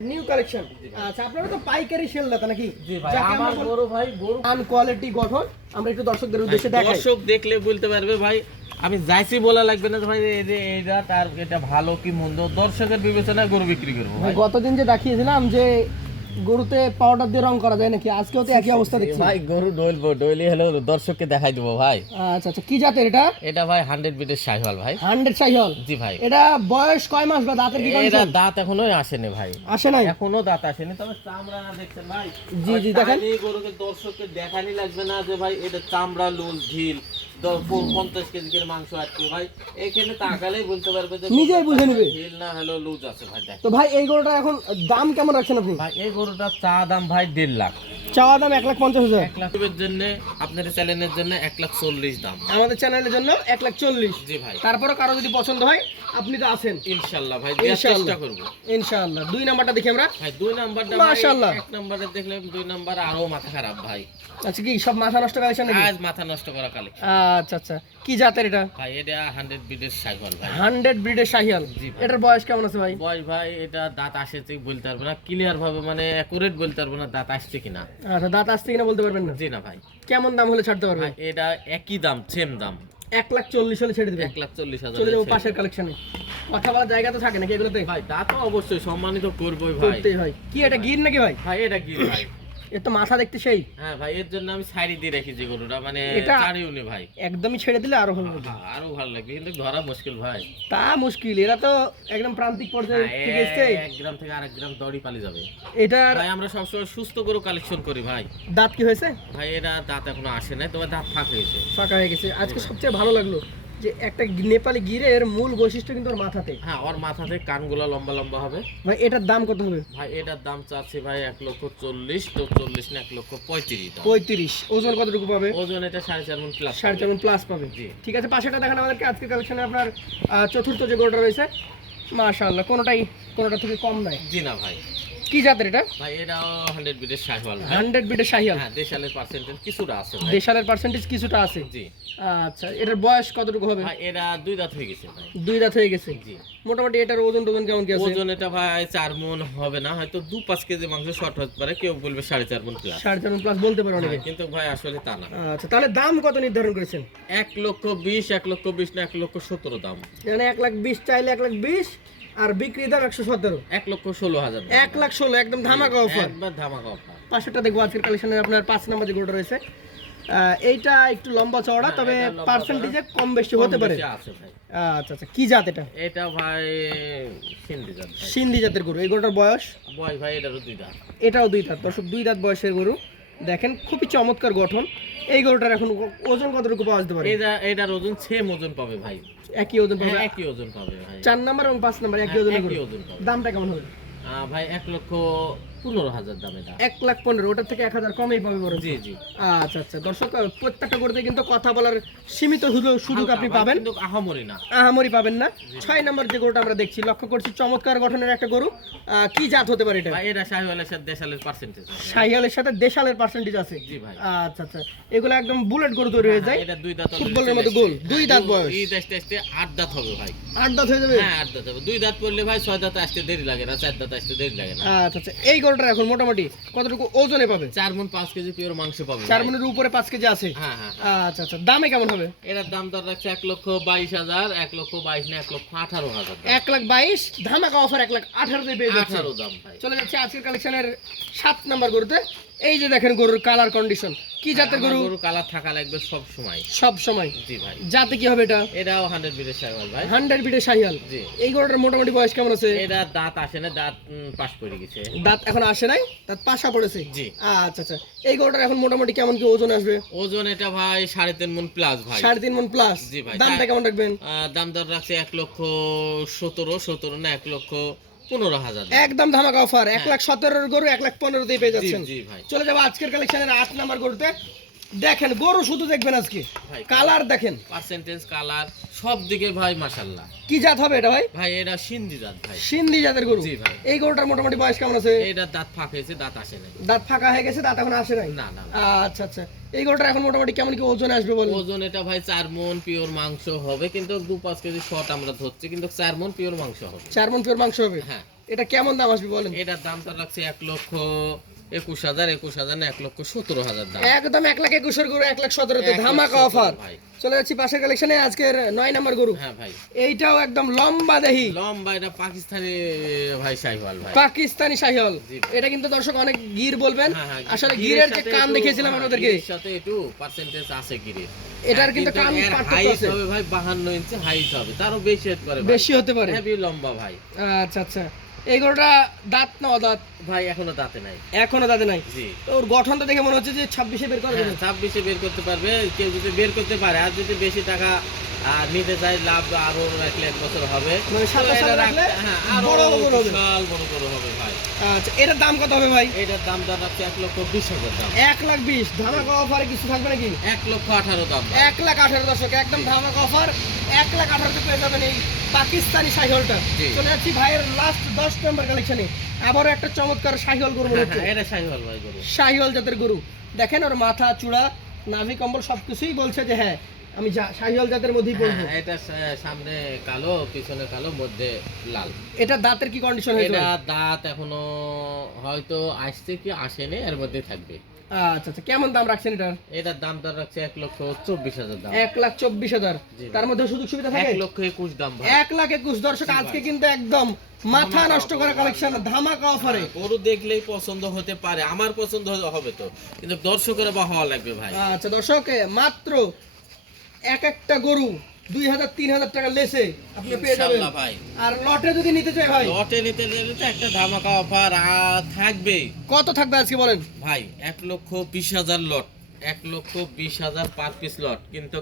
New collection. আচ্ছা, আপনারা তো পাইকারি সেল দাতা নাকি? জি ভাই, আমার গরু ভাই গরু আন কোয়ালিটি গঠন আমরা একটু দর্শকদের উদ্দেশ্যে দেখাই। দর্শক দেখলে বলতে পারবে ভাই, আমি যাইছি বলা লাগবে না ভাই এই যে এইটা তার এটা ভালো কি মন্দ, দর্শকের বিবেচনায় গরু বিক্রি করবো ভাই। গতদিন যে দেখিয়েছিলাম যে গরুতে পাউডার দিয়ে রং করা যায় নাকি, আজকেও তো একই অবস্থা দেখছি ভাই গরু ডলবো ডলি হলো দর্শককে দেখাই দেবো ভাই। আচ্ছা আচ্ছা, কি জাতের এটা? এটা ভাই 100 বিটের শাহিওয়াল ভাই। 100 শাহিওয়াল? জি ভাই। এটা বয়স কয় মাস বা দাঁতের কি এটা কন্ডিশন? দাঁত এখনো আসেনি ভাই, আসে নাই এখনো দাঁত আসেনি, তবে চামড়া দেখছেন ভাই। জি জি দেখেন, এই গরুকে দর্শককে দেখানি লাগবে না যে ভাই এটা চামড়া লুল ঝিল 50 কেজি করে মাংস আটকে ভাই, এখানে তাকালেই বলতে পারবে যে নিজেই বুঝে নেবে ঝিল না হলো লুজ আছে ভাই। দেখ তো ভাই এই গরুটা এখন দাম কেমন রাখছেন আপনি? ভাই এই গরুটা চা দাম ভাই 1.5 লাখ, চাওয়া দাম 1,50,000, 1 লাখের জন্য আপনার চ্যানেলের জন্য 1,40,000 দাম, আমাদের চ্যানেলের জন্য 1,40,000। জি ভাই। তারপরে কারো যদি পছন্দ হয় আপনি তো আছেন ইনশাআল্লাহ ভাই, দেওয়ার ইনশাআল্লাহ। চেষ্টা করব ইনশাআল্লাহ। 2 নাম্বারটা দেখি আমরা। ভাই। 2 নাম্বারটা মাশাআল্লাহ। 1 নাম্বারে দেখলে 2 নাম্বার আরো মাথা খারাপ ভাই, আচ্ছা, কি সব মাথা নষ্ট কালেকশন নাকি? আজ মাথা নষ্ট করা কালেকশন। আচ্ছা আচ্ছা, কি জাতের এটা? ভাই এটা 100 বিটের শাহিওয়াল ভাই। 100 ব্রিডের শাহিয়াল। জি ভাই। এটার বয়স কেমন আছে ভাই? বয়স ভাই এটা দাঁত আসে ঠিক বলতে পারবো না, ক্লিয়ার ভাবে মানে অ্যাকুরেট বলতে পারবো না দাঁত আসছে কিনা। আচ্ছা, দাঁত আসছে কিনা বলতে পারবেন না? জি না ভাই। কেমন দাম হলে ছাড়তে পারবেন? ভাই এটা একই দাম, সেম দাম, 1,40,000 হলে ছেড়ে দিবেন? 1,40,000 চলে যাবো পাশের কালেকশনে। কথা বলার জায়গা তো থাকে নাকি এগুলোতে? ভাই। তা তো অবশ্যই সম্মানিত করবোই ভাই। করতেই হয়। কি এটা গির নাকি ভাই? ভাই এটা কি ভাই? এর তো মাথা দেখতে সেই। হ্যাঁ ভাই, এর জন্য আমি সাইড দিয়ে রেখি যে গরুটা, মানে এটা চারিউনি ভাই। একদমই ছেড়ে দিলে আরো ভালো হবে। আরো ভালো লাগবে, কিন্তু ধরা মুশকিল ভাই। তা মুশকিল, এরা তো একদম প্রান্তিক পর্যায়ে হ্যাঁ, থেকে এসছে। 1 গ্রাম থেকে আরেক গ্রাম দড়ি পালি যাবে এটার ভাই। আমরা সবসময় সুস্থ গরু কালেকশন করি ভাই। দাঁত কি হয়েছে? ভাই এটা দাঁত এখনো আসে নাই, তবে দাঁত ফাঁক হয়েছে। ফাঁকা হয়ে গেছে। আজকে সবচেয়ে ভালো লাগলো যে একটা নেপালি গিরের মূল বৈশিষ্ট্য কিন্তু ওর মাথাতে। হ্যাঁ, ওর মাথাতে কানগুলো লম্বা লম্বা হবে ভাই এটার দাম কত হবে? ভাই এটার দাম চাচ্ছি ভাই 1,40,000, তো 40 না 1,35,000 দাম। 35। ওজন কতটুকু পাবে? ওজন এটা 4.5 মণ প্লাস। 4.5 মণ প্লাস পাবে। জি। ঠিক আছে, পাশেটা দেখেন আমাদেরকে। আজকে কালেকশনে আপনার চতুর্থ যে গরুটা রয়েছে, মাশাআল্লাহ, কোনোটা থেকে কম নয়। জি না ভাই। কি জাতের এটা? ভাই এটাও 100 বিটের শাহিওয়াল ভাই। 100 বিটের শাহিয়াল। হ্যাঁ, দেশালের পার্সেন্টেজ কিছুটা আছে ভাই। দেশালের পার্সেন্টেজ কিছুটা আছে। জি। আচ্ছা, এটার বয়স কতটুকু হবে? ভাই এরা 2 দাঁত হয়ে গেছে ভাই। 2 দাঁত হয়ে গেছে। জি। মোটামুটি এটার ওজন কেমন কি আছে? ওজন এটা ভাই 4 মণ হবে না, হয়তো 2-5 কেজি মাংস শর্ট হতে পারে, কেউ বলবে 4.5 মণ প্লাস। 4.5 মণ প্লাস বলতে পারে অনেকে। কিন্তু ভাই আসলে তা না। আচ্ছা, তাহলে দাম কত নির্ধারণ করেছেন? 1,20,000, 1,20,000 না 1,17,000 দাম। মানে 1,20,000 চাইলে 1,20,000, আর বিক্রি দাম 117। 1,16,000 দাম। 1,16,000 একদম ধামাকা অফার। একবার ধামাকা অফার। পাশেরটা দেখবো আজকের কালেকশনের আপনার 5 নাম্বার যে গরুটা রয়েছে। এইটা একটু লম্বা চওড়া, তবে এটা লম্বা পার্সেন্টেজে কম বেশি হতে পারে। বেশি আছে ভাই। আচ্ছা আচ্ছা, কি জাত এটা? এটা ভাই সিন্ধি জাত ভাই। সিন্ধি জাতের গরু। এই গরুটার বয়স? বয়স ভাই এটারও 2 দাঁত। এটাও 2 দাঁত। দর্শক, 2 দাঁত বয়সের গরু। দেখেন খুবই চমৎকার গঠন। এই গরুটার এখন ওজন কতটুকু পাওয়া যেতে পারে? এটার ওজন সেম ওজন পাবে ভাই। একই ওজন পাবে? হ্যাঁ, একই ওজন পাবে ভাই। 4 নাম্বার এবং 5 নাম্বার একই ওজনের গরু। একই ওজন পাবে। দামটা কেমন হবে? ভাই 1,15,000 দাম এটা। 1,15,000, ওটার থেকে 1,000 কমেই পাবে বড়। জি জি। আচ্ছা আচ্ছা, দর্শক, প্রত্যেকটা গরুতে কিন্তু কথা বলার সীমিত সুযোগ আপনি পাবেন, কিন্তু আহামরি না। আহামরি পাবেন না। 6 নম্বর যে গরুটা আমরা দেখছি, লক্ষ্য করছি চমৎকার গঠনের একটা গরু। কি জাত হতে পারে এটা? ভাই এটা শাহিওয়ালের সাথে দেশালের পার্সেন্টেজ। শাহিয়ালের সাথে দেশালের পার্সেন্টেজ আছে। জি ভাই। আচ্ছা আচ্ছা, এগুলো একদম বুলেট গরু তৈরি হয়ে যায়। এটা 2 দাঁত ফুটবলের মতো গোল। 2 দাঁত বয়স। এই দেশতে 8 দাঁত হবে ভাই। 8 দাঁত হয়ে যাবে? হ্যাঁ 8 দাঁত হবে। 2 দাঁত পড়লে ভাই 6 দাঁত আসতে দেরি লাগে না, 4 দাঁত আসতে দেরি লাগে না। আচ্ছা আচ্ছা, এই গরুটা এখন মোটামুটি কতটুকু ওজনে পাবে? 4 মণ 5 কেজি পিওর মাংস পাবে। 4 মণের উপরে 5 কেজি আছে। হ্যাঁ হ্যাঁ। আচ্ছা আচ্ছা, দামে কেমন হবে? এটার দাম দর রাখছে 1,22,000, 1,22,000 না 1,18,000 দাম। 1,22,000 ধামাকা অফার, 1,18,000 পেয়ে যাচ্ছে। 18 দাম ভাই। চলে যাচ্ছে আজকের কালেকশনের 7 নাম্বার গরুতে। এই যে দেখেন গরুর কালার কন্ডিশন, কি জাতের গরু? গরু কালার থাকা লাগবে সব সময়। সব সময়। জি ভাই। জাতে কি হবে এটা? এটাও 100 বিটের শাহিওয়াল ভাই। 100 বিটের শাহিয়াল। জি। এই গরুটার মোটামুটি বয়স কেমন আছে? এটা দাঁত আসে না, দাঁত পাস করে গেছে। দাঁত এখন আসে নাই, দাঁত পাশা পড়েছে। জি। আচ্ছা আচ্ছা, এই গরুটার এখন মোটামুটি কেমন কি ওজন আসবে? ওজন এটা ভাই 3.5 মণ প্লাস ভাই। 3.5 মণ প্লাস। জি ভাই। দামটা কেমন রাখবেন? দাম দর রাখছে 1,17,000 না 1,15,000 দাম। একদম ধামাকা অফার। 1,17,000 গরু 1,15,000 দিয়ে পেয়ে যাচ্ছেন। জি ভাই। চলে যাবো আজকের কালেকশনের 8 নাম্বার গরুতে। দেখেন গরু শুধু দেখবেন আজকে, ভাই কালার দেখেন, পার্সেন্টেজ কালার সব দিকে ভাই মাশাআল্লাহ। কি জাত হবে এটা ভাই? ভাই এটা সিন্ধি জাত ভাই। সিন্ধি জাতের গরু। জি ভাই। এই গরুটার মোটামুটি বয়স কেমন আছে? এটা দাঁত ফাঁক হয়েছে, দাঁত আসে নাই। দাঁত ফাঁকা হয়ে গেছে, দাঁত এখন আসে নাই? না না না। আচ্ছা আচ্ছা, এই গরুটার এখন মোটামুটি কেমন কি ওজন আসবে বলেন? ওজন এটা ভাই 4 মণ পিওর মাংস হবে, কিন্তু 2-5 কেজি শর্ট আমরা ধরছি, কিন্তু 4 মণ পিওর মাংস হবে। 4 মণ পিওর মাংস হবে। হ্যাঁ। এটা কেমন দাম আসবে বলেন? এটার দামটা রাখছে 1,21,000, 21,000 না 1,17,000 দাম। একদম 1,21,000 গরু 1,17,000 ধামাকা 1,17,000 অফার। ভাই। চলে যাচ্ছি পাশের কালেকশনে, আজকের 9 নম্বর গরু। হ্যাঁ ভাই, এইটাও একদম লম্বা দেহি লম্বা, এটা পাকিস্তানি ভাই শাহিওয়াল ভাই। পাকিস্তানি শাহিওয়াল। জি। এটা কিন্তু দর্শক অনেক গির বলবেন, হ্যাঁ, হ্যাঁ, আসলে গিরের গিরের যে সাথে কান একটু- দেখিয়েছিলাম হ্যাঁ, আপনাদেরকে, গিরের সাথে একটু পার্সেন্টেজ আছে গিরের। এটার কিন্তু কান এর পার্থক্য হাইট আছে, হবে ভাই 52 ইঞ্চি হাইট হবে, তারও বেশি হেড করে ভাই। বেশি হতে পারে। হেভি লম্বা ভাই। আচ্ছা আচ্ছা, এই গরুটা দাঁত না অদাঁত? ভাই এখনো দাঁতে নাই। এখনো দাঁতে নাই। জি। তো ওর গঠনটা দেখে মনে হচ্ছে যে 26-এ বের করবে। হ্যাঁ, 26-এ বের করতে পারবে, কেউ যদি বের করতে পারে। আর যদি বেশি টাকা নিতে চাই, লাভ আরো রাখলে 1 বছর হবে। মানে 27 তো সালে এটা রাখলে হ্যাঁ, আরো বড় গরু হবে। বিশাল বড় গরু হবে ভাই। আচ্ছা, এটার দাম কত হবে ভাই? এটার দাম দর রাখছে 1,20,000 দাম। 1,20,000 ধামাকা অফারে কিছু থাকবে নাকি? 1,18,000 দাম ভাই। 1,18,000 দর্শক, একদম ধামাকা অফার। 1,18,000 পেয়ে যাবেন এই পাকিস্তানি শাহিওয়ালটা। জি। চলে যাচ্ছি ভাইয়ের লাস্ট 10 নম্বর কালেকশনে, আবারও একটা চমৎকার শাহিওয়াল গরু মনে হ্যাঁ, হচ্ছে। হ্যাঁ, এটা শাহিওয়াল ভাই গরু। শাহিওয়াল জাতের গরু, দেখেন ওর মাথা চূড়া নাভি কম্বল সবকিছুই বলছে যে হ্যাঁ আমি শাহিওয়াল জাতের মধ্যেই পড়বো। হ্যাঁ, এটা সামনে কালো, পিছনে কালো, মধ্যে লাল। এটা দাঁতের কি কন্ডিশন হয়েছে? এটা দাঁত এখনো হয়তো আসছে কি আসেনি, এর মধ্যে থাকবে। আচ্ছা আচ্ছা, কেমন দাম রাখছেন এটার? এটার দাম দর রাখছে 1,24,000 দাম। 1,24,000। জি। তার মধ্যে সুযোগ সুবিধা থাকে? 1,21,000 দাম ভাই। 1,21,000 দর্শক, জি ভাই। আজকে কিন্তু একদম মাথা নষ্ট করা কালেকশন, ধামাকা অফারে। গরু দেখলেই পছন্দ হতে পারে, আমার পছন্দ হবে তো, কিন্তু দর্শকের বা হওয়া লাগবে ভাই। আচ্ছা দর্শক, মাত্র এক একটা গরু 2,000-3,000 টাকা লেসে আপনি পেয়ে যাবেন। ইনশাআল্লাহ ভাই। আর লটে যদি নিতে চাই ভাই, লটে নিতে গেলে তো একটা ধামাকা অফার থাকবেই কত থাকবে আজকে বলেন? ভাই। 1,20,000 লট, 1,20,000 পার পিস লট, কিন্তু